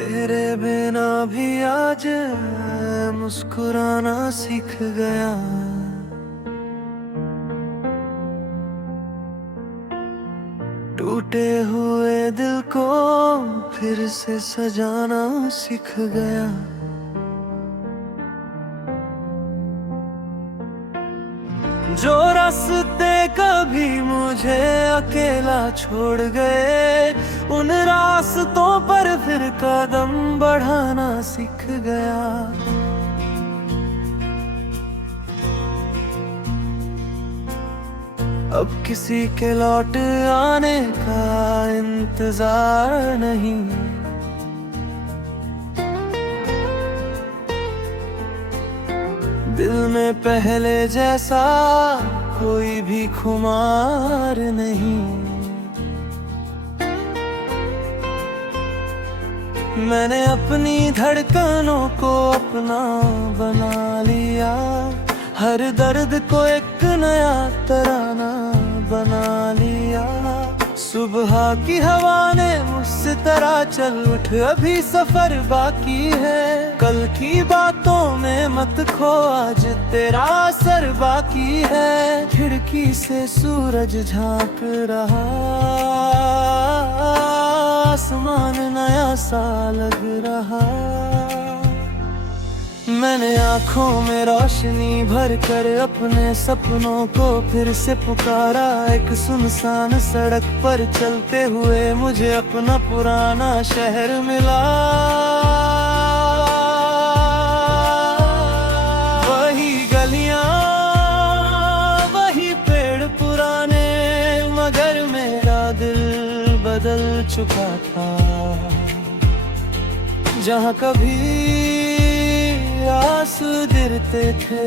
तेरे बिना भी आज मुस्कुराना सीख गया। टूटे हुए दिल को फिर से सजाना सीख गया। जो रास्ते कभी मुझे अकेला छोड़ गए, उन रास्तों पर फिर कदम बढ़ाना सीख गया। अब किसी के लौट आने का इंतजार नहीं। दिल में पहले जैसा कोई भी खुमार नहीं। मैंने अपनी धड़कनों को अपना बना लिया। हर दर्द को एक नया तराना बना लिया। सुबह की हवा ने मुझसे तरह चल उठ, अभी सफर बाकी है। कल की बातों में मत खो, आज तेरा असर बाकी है। खिड़की से सूरज झांक रहा, आसमान नया सा लग रहा। मैंने आँखों में रोशनी भर कर अपने सपनों को फिर से पुकारा। एक सुनसान सड़क पर चलते हुए मुझे अपना पुराना शहर मिला। वही गलियां, वही पेड़ पुराने, मगर मेरा दिल बदल चुका था। जहाँ कभी आंसू गिरते थे,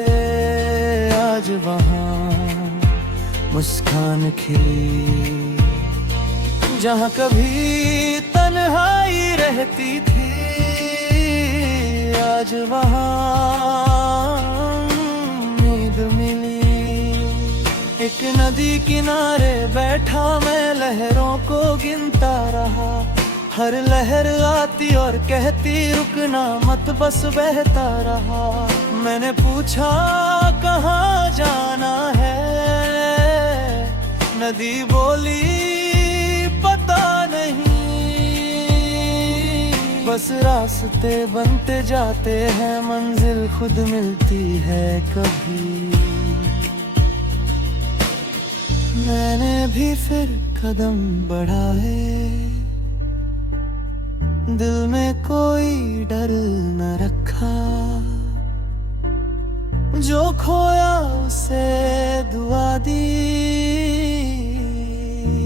आज वहाँ मुस्कान खिली। जहाँ कभी तन्हाई रहती थी, आज वहाँ उम्मीद मिली। एक नदी किनारे बैठा मैं लहरों को गिनता रहा। हर लहर आती और कहती रुकना मत, बस बहता रहा। मैंने पूछा कहाँ जाना है, नदी बोली पता नहीं। बस रास्ते बनते जाते हैं, मंजिल खुद मिलती है कभी। मैंने भी फिर कदम बढ़ाए, दिल में कोई डर न रखा। जो खोया उसे दुआ दी,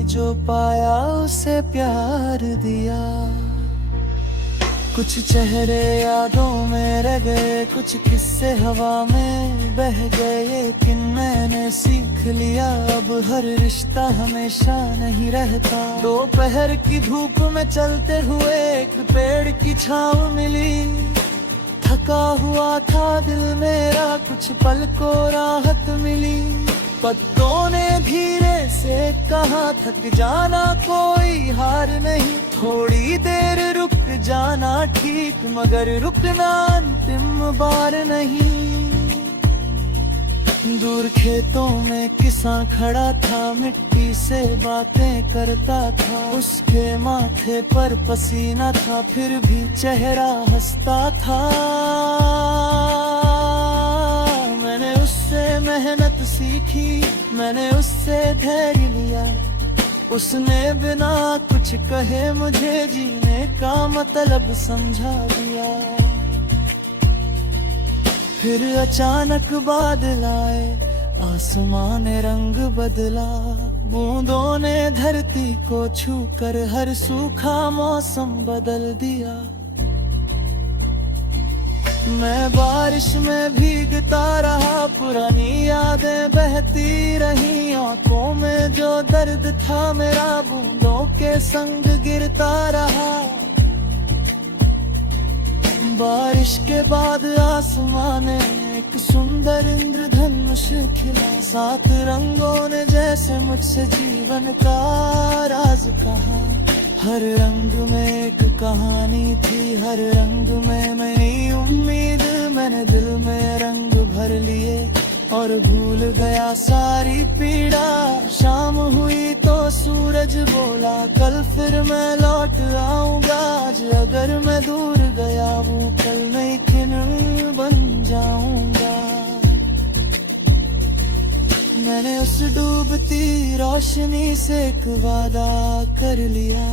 जो पाया उसे प्यार दिया। कुछ चेहरे यादों में रह गए, कुछ किस्से हवा में बह गए। लेकिन मैंने सीख लिया अब हर रिश्ता हमेशा नहीं रहता। दोपहर की धूप में चलते हुए एक पेड़ की छांव मिली। थका हुआ था दिल मेरा, कुछ पल को राहत मिली। पत्तों ने धीरे से कहा थक जाना कोई हार नहीं। थोड़ी देर रुक जाना ठीक, मगर रुकना अंतिम बार नहीं। दूर खेतों में किसान खड़ा था, मिट्टी से बातें करता था। उसके माथे पर पसीना था, फिर भी चेहरा हंसता था। मैंने उससे मेहनत सीखी, मैंने उससे धैर्य लिया। उसने बिना कुछ कहे मुझे जीने का मतलब समझा दिया। फिर अचानक बादल आए, आसमान ने रंग बदला। बूंदों ने धरती को छूकर हर सूखा मौसम बदल दिया। मैं बारिश में भीगता रहा, पुरानी यादें बहती रही। आंखों में जो दर्द था मेरा बूंदों के संग गिरता रहा। बारिश के बाद आसमान ने एक सुंदर इंद्रधनुष खिला। 7 रंगों ने जैसे मुझसे जीवन का राज कहा। हर रंग में एक कहानी थी, हर रंग में नई उम्मीद। मैंने दिल में रंग भर लिए और भूल गया सारी पीड़ा। शाम हुई तो सूरज बोला कल फिर मैं लौट आऊंगा। आज अगर मैं दूर गया हूँ कल नई किरण बन जाऊंगा। मैंने उस डूबती रोशनी से एक वादा कर लिया,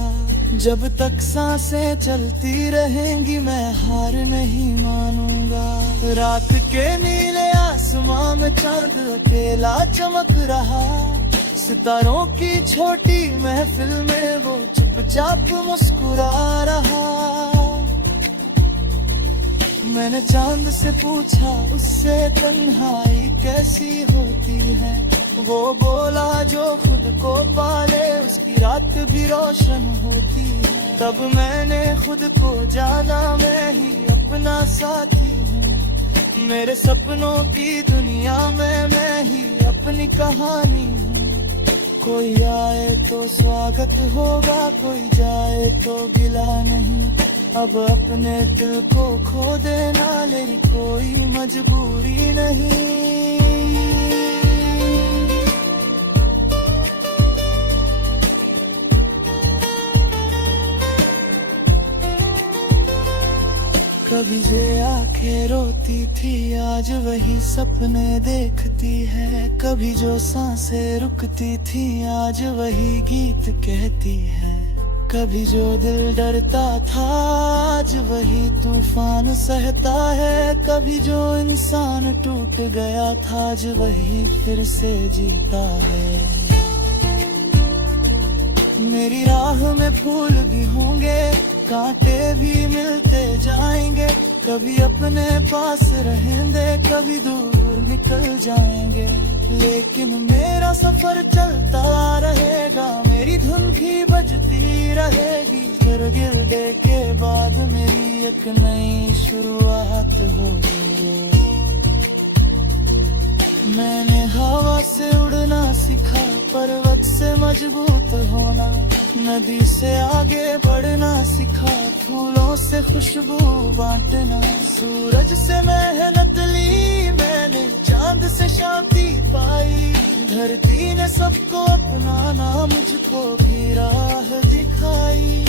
जब तक सांसें चलती रहेंगी मैं हार नहीं मानूंगा। रात के नीले आसमां में चांद अकेला चमक रहा, सितारों की छोटी महफिल में वो चुपचाप मुस्कुरा रहा। मैंने चांद से पूछा उससे तन्हाई कैसी होती है। वो बोला जो खुद को पाले उसकी रात भी रोशन होती है। तब मैंने खुद को जाना मैं ही अपना साथी हूँ। मेरे सपनों की दुनिया में मैं ही अपनी कहानी हूँ। कोई आए तो स्वागत होगा, कोई जाए तो गिला नहीं। अब अपने दिल को खो देना मेरी कोई मजबूरी नहीं। कभी जे आंखें रोती थी आज वही सपने देखती है। कभी जो सांसें रुकती थी आज वही गीत कहती है। कभी जो दिल डरता था आज वही तूफान सहता है। कभी जो इंसान टूट गया था आज वही फिर से जीता है। मेरी राह में फूल भी होंगे, कांटे भी मिलते जाएंगे। कभी अपने पास रहेंगे, कभी दूर निकल जाएंगे। लेकिन मेरा सफर चलता रहेगा, मेरी धुन भी बजती रहेगी। गिरगिरने के बाद मेरी एक नई शुरुआत होगी। मैंने हवा से उड़ना सीखा, पर्वत से मजबूत होना, नदी से आगे बढ़ना सीखा, फूलों से खुशबू बांटना। सूरज से मेहनत ली मैंने, चांद से शांति पाई। धरती ने सबको अपनाना, मुझको भी राह दिखाई।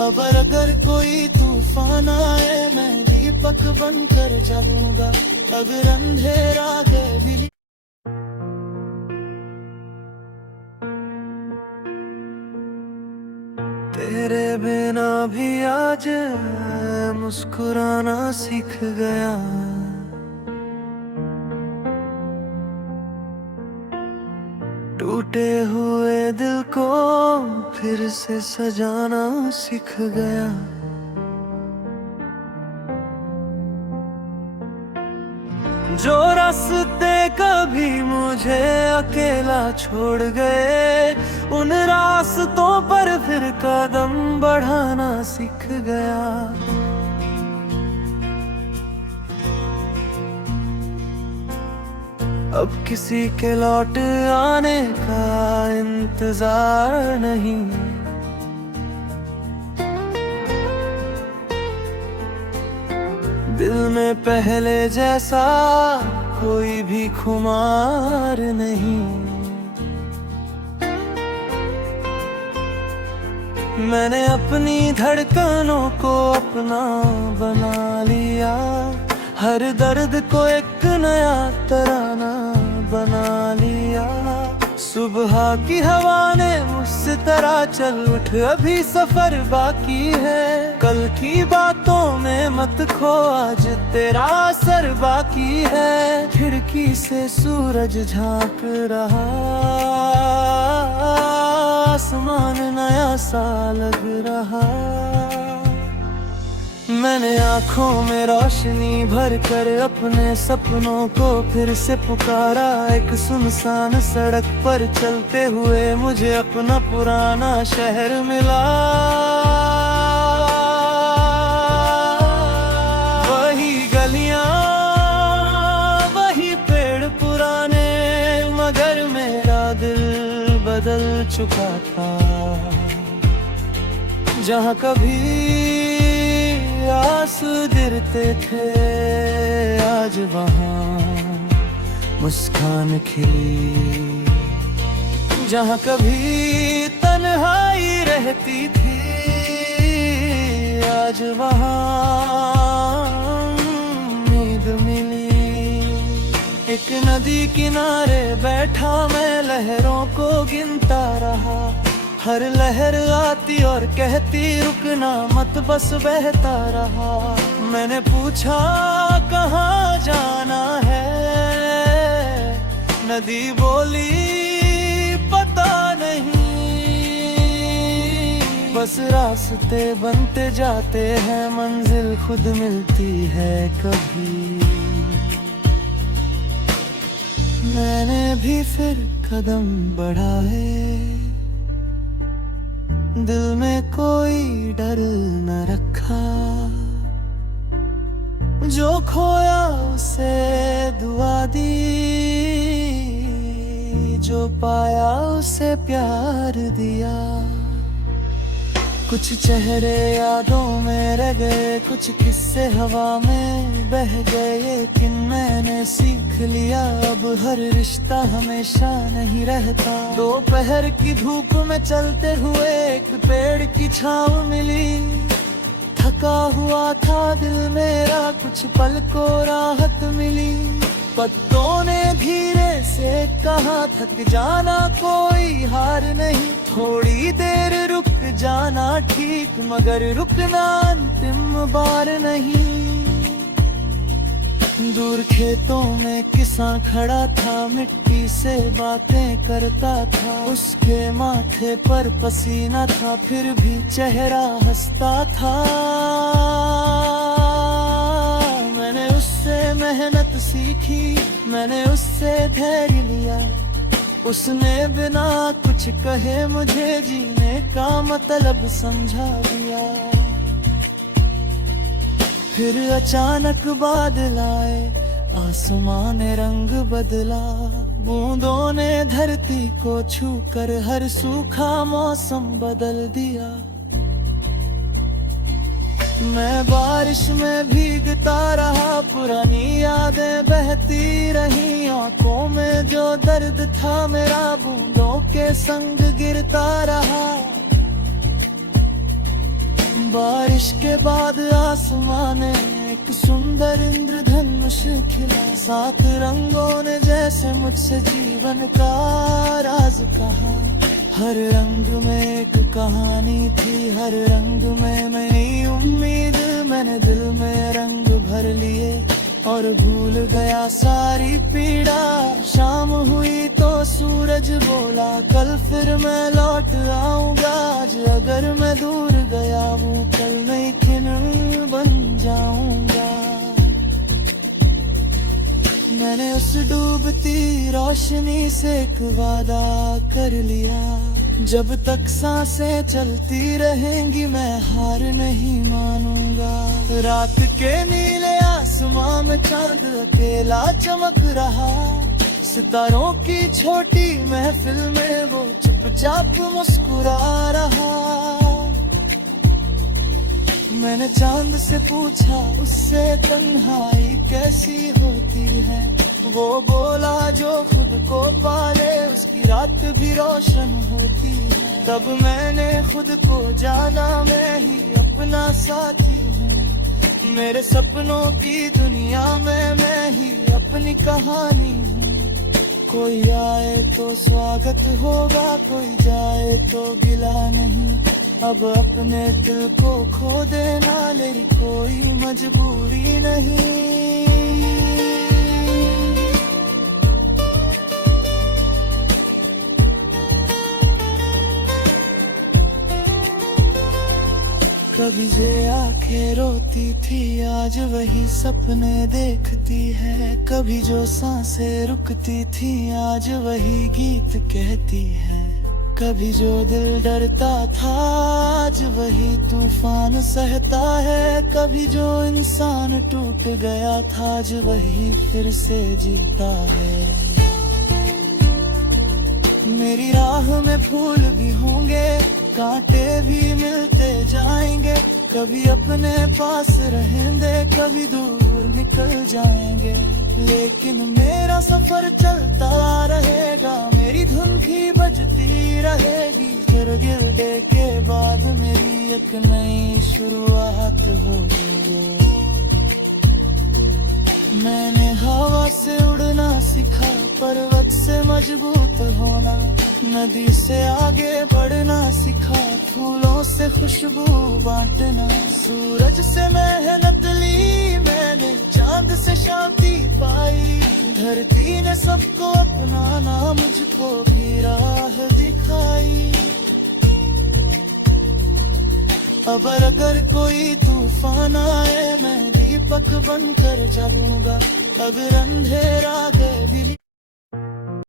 अब अगर कोई तूफान आए मैं दीपक बनकर चलूंगा। अगर अंधेरा गली तेरे बिना भी आज मुस्कुराना सीख गया। टूटे हुए दिल को फिर से सजाना सीख गया। जो रास्ते कभी मुझे अकेला छोड़ गए, उन रास्तों पर फिर कदम बढ़ाना सीख गया। अब किसी के लौट आने का इंतजार नहीं। दिल में पहले जैसा कोई भी खुमार नहीं। मैंने अपनी धड़कनों को अपना बना लिया। हर दर्द को एक नया तराना बना लिया। सुबह की हवा ने मुझसे तरह चल उठ, अभी सफर बाकी है। कल की बातों में मत खो, आज तेरा असर बाकी है। खिड़की से सूरज झांक रहा, आसमान नया सा लग रहा। मैंने आँखों में रोशनी भर कर अपने सपनों को फिर से पुकारा। एक सुनसान सड़क पर चलते हुए मुझे अपना पुराना शहर मिला। वही गलियां, वही पेड़ पुराने, मगर मेरा दिल बदल चुका था। जहाँ कभी आंसू गिरते थे, आज वहाँ मुस्कान खिली। जहाँ कभी तन्हाई रहती थी, आज वहाँ नींद मिली। एक नदी किनारे बैठा मैं, लहरों को गिनता रहा। हर लहर आती और कहती रुकना मत, बस बहता रहा। मैंने पूछा कहाँ जाना है, नदी बोली पता नहीं। बस रास्ते बनते जाते हैं, मंजिल खुद मिलती है कभी। मैंने भी फिर कदम बढ़ाए, दिल में कोई डर न रखा। जो खोया उसे दुआ दी, जो पाया उसे प्यार दिया। कुछ चेहरे यादों में रह गए, कुछ किस्से हवा में बह गए। लेकिन मैंने सीख लिया, अब हर रिश्ता हमेशा नहीं रहता। दोपहर की धूप में चलते हुए एक पेड़ की छाँव मिली। थका हुआ था दिल मेरा, कुछ पल को राहत मिली। पत्तों ने धीरे से कहा थक जाना कोई हार नहीं। थोड़ी देर रुक जाना ठीक, मगर रुकना अंतिम बार नहीं। दूर खेतों में किसान खड़ा था, मिट्टी से बातें करता था। उसके माथे पर पसीना था, फिर भी चेहरा हंसता था। मैंने उससे मेहनत सीखी, मैंने उससे धैर्य लिया। उसने बिना कुछ कहे मुझे जीने का मतलब समझा दिया। फिर अचानक बादल आए, आसमान ने रंग बदला। बूंदों ने धरती को छूकर हर सूखा मौसम बदल दिया। मैं बारिश में भीगता रहा, पुरानी यादें बहती रही। आंखों में जो दर्द था मेरा, बूंदों के संग गिरता रहा। बारिश के बाद आसमान ने एक सुंदर इंद्रधनुष खिला। 7 रंगों ने जैसे मुझसे जीवन का राज कहा। हर रंग में एक कहानी थी, हर रंग में नई उम्मीद। मैंने दिल में रंग भर लिए और भूल गया सारी पीड़ा। शाम हुई तो सूरज बोला कल फिर मैं लौट आऊंगा। आज अगर मैं दूर गया हूँ, कल नई किरण बन जाऊंगा। मैंने उस डूबती रोशनी से एक वादा कर लिया, जब तक सांसें चलती रहेंगी मैं हार नहीं मानूंगा। रात के नीले आसमां में चांद अकेला चमक रहा। सितारों की छोटी महफिल में वो चुपचाप मुस्कुरा रहा। मैंने चांद से पूछा उससे तन्हाई कैसी होती है। वो बोला जो खुद को पाले उसकी रात भी रोशन होती है। तब मैंने खुद को जाना मैं ही अपना साथी हूँ। मेरे सपनों की दुनिया में मैं ही अपनी कहानी हूँ। कोई आए तो स्वागत होगा, कोई जाए तो गिला नहीं। अब अपने दिल को खो देना मेरी कोई मजबूरी नहीं। कभी जे आंखें रोती थी आज वही सपने देखती है। कभी जो सांसें रुकती थी आज वही गीत कहती है। कभी जो दिल डरता था आज वही तूफान सहता है। कभी जो इंसान टूट गया था आज वही फिर से जीता है। मेरी राह में फूल भी होंगे, कांटे भी मिलते जाएंगे, कभी अपने पास रहेंगे, कभी दूर निकल जाएंगे, लेकिन मेरा सफर चलता रहेगा, मेरी धुन भी बजती रहेगी, फिर दिल डे के बाद मेरी एक नई शुरुआत होगी। मैंने हवा से उड़ना सीखा, पर्वत से मजबूत होना, नदी से आगे बढ़ना सीखा, फूलों से खुशबू बांटना, सूरज से मेहनत ली मैंने, चांद से शांति पाई, धरती ने सबको अपनाना, मुझको भी राह दिखाई। अब अगर कोई तूफान आए, मैं दीपक बनकर चलूंगा, अगर अंधेरा गए दिल